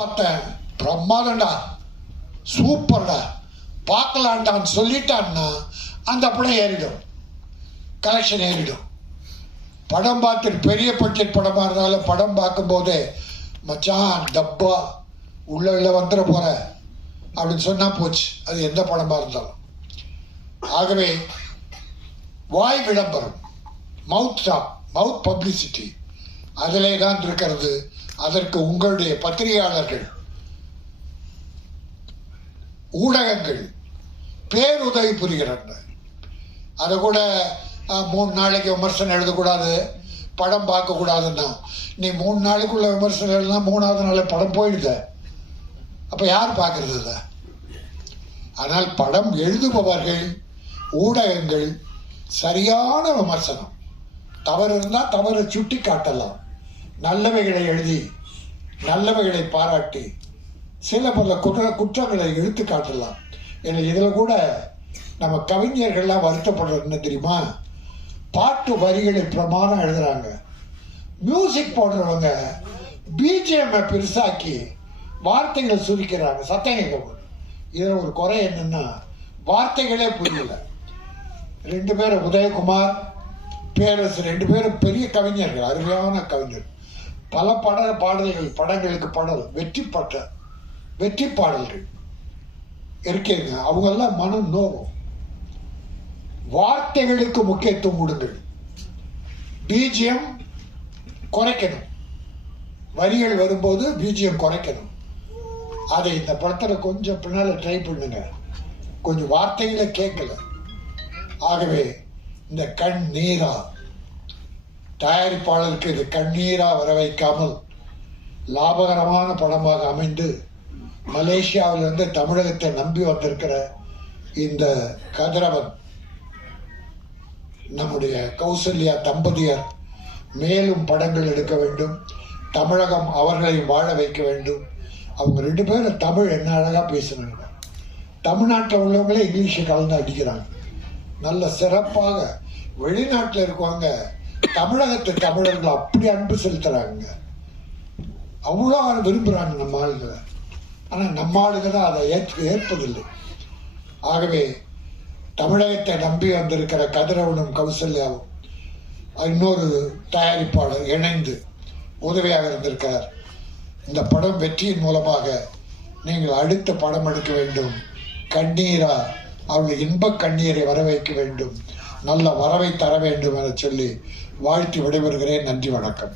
பார்த்தேன், பிரமாதம்டா, சூப்பர்டா, பார்க்கலான்டான்னு சொல்லிட்டான்னா அந்த படம் ஏறிடும், கலெக்ஷன் ஏறிடும். படம் பார்த்துட்டு பெரிய பட்ஜெட் படமாக இருந்தாலும் படம் பார்க்கும்போதே மச்சான் டப்பா உள்ள வந்துட போற அப்படின்னு சொன்னால் போச்சு, அது எந்த படமாக இருந்தாலும். ஆகவே வாய் விளம்பரம், மவுத் பப்ளிசிட்டி அதிலே தான் இருக்கிறது. அதற்கு உங்களுடைய பத்திரிகையாளர்கள், ஊடகங்கள் பேருதவி புரிகிறார்கள். அதை கூட 3 நாளைக்கு விமர்சனம் எழுதக்கூடாது, படம் பார்க்கக்கூடாதுன்னா, நீ 3 நாளைக்குள்ள விமர்சனம் எழுதுனா 3ஆவது நாள் படம் போயிடுத, அப்போ யார் பார்க்கறது அதை? ஆனால் படம் எழுதுபவர்கள், ஊடகங்கள் சரியான விமர்சனம், தவறு இருந்தால் தவறை சுட்டி காட்டலாம், நல்லவைகளை எழுதி நல்லவைகளை பாராட்டி சில பல குற்றங்களை எடுத்து காட்டலாம். இதில் கூட நம்ம கவிஞர்கள்லாம் வருத்தப்படுறது என்ன தெரியுமா? பாட்டு வரிகளை பிரமாணம் எழுதுறாங்க, மியூசிக் போடுறவங்க பிஜிஎம் பெருசாக்கி வார்த்தைகளை சுருக்கிறாங்க, சத்தங்கள். இதில் ஒரு குறை என்னன்னா, வார்த்தைகளே புரியல. 2 பேரும் உதயகுமார், பேரரசு 2 பேரும் பெரிய கவிஞர்கள், அருமையான கவிஞர். பல பாடல்கள், படங்களுக்கு பாடல், வெற்றி பாடல்கள் இருக்கீங்க. அவங்கெல்லாம் மனம் நோவும். வார்த்தைகளுக்கு முக்கியத்துவம் கொடுங்கள், பிஜிஎம் குறைக்கணும், வரிகள் வரும்போது பிஜிஎம் குறைக்கணும். அதை இந்த படத்தில் கொஞ்சம் பின்னால ட்ரை பண்ணுங்க, கொஞ்சம் வார்த்தைகளை கேட்கல. ஆகவே இந்த கண்ணீரா தயாரிப்பாளருக்கு இது கண்ணீரா வர வைக்காமல் லாபகரமான படமாக அமைந்து மலேசியாவிலிருந்து தமிழகத்தை நம்பி வந்திருக்கிற இந்த கதிரவன், நம்முடைய கௌசல்யா தம்பதியர் மேலும் படங்கள் எடுக்க வேண்டும், தமிழகம் அவர்களை வாழ வைக்க வேண்டும். அவங்க 2 பேரும் தமிழ் என்ன அழகாக பேசுனாங்க. தமிழ்நாட்டில் உள்ளவங்களே இங்கிலீஷை கலந்து அடிக்கிறாங்க, நல்ல சிறப்பாக. வெளிநாட்டில் இருக்கவங்க தமிழகத்து தமிழர்கள் அப்படி அன்பு செலுத்துறாங்க, அவ்வளோ விரும்புகிறாங்க நம்ம ஆளுங்களை. ஆனால் நம்ம ஆளுங்க தான் அதை ஏற்பதில்லை. ஆகவே தமிழகத்தை நம்பி வந்திருக்கிற கதிரவனும் கௌசல்யாவும் இன்னொரு தயாரிப்பாளர் இணைந்து உதவியாக இருந்திருக்கிறார். இந்த படம் வெற்றியின் மூலமாக நீங்கள் அடுத்த படம் எடுக்க வேண்டும், கண்ணீரா அவர்கள் இன்ப கண்ணீரை வர வைக்க வேண்டும், நல்ல வரவை தர வேண்டும் என சொல்லி வாழ்த்து விடைபெறுகிறேன். நன்றி, வணக்கம்.